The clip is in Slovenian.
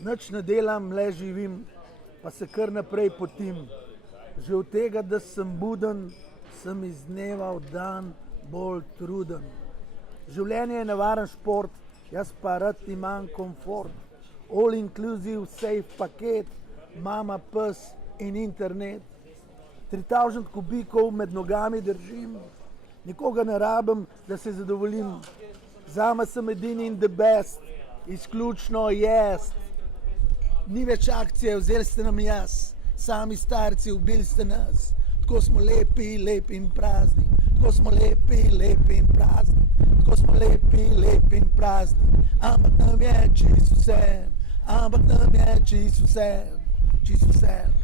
Nič ne delam, le živim, pa se kar naprej potim. Že od tega, da sem buden, sem iz dneva v dan bolj truden. Življenje je nevaren šport, jaz pa rad imam komfort. All inclusive, safe paket, mama, pes in internet. 3000 kubikov med nogami držim, nikoga ne rabim, da se zadovoljim. Zame sem edini in the best, izključno jest. Ni več akcije, vzeli ste nam jaz, sami starci, ubili ste nas. Tako smo lepi, lepi in prazni, tako smo lepi, lepi in prazni, tako smo lepi, lepi in prazni. Ampak nam je čisto vse, ampak nam je čisto vse, čisto vse.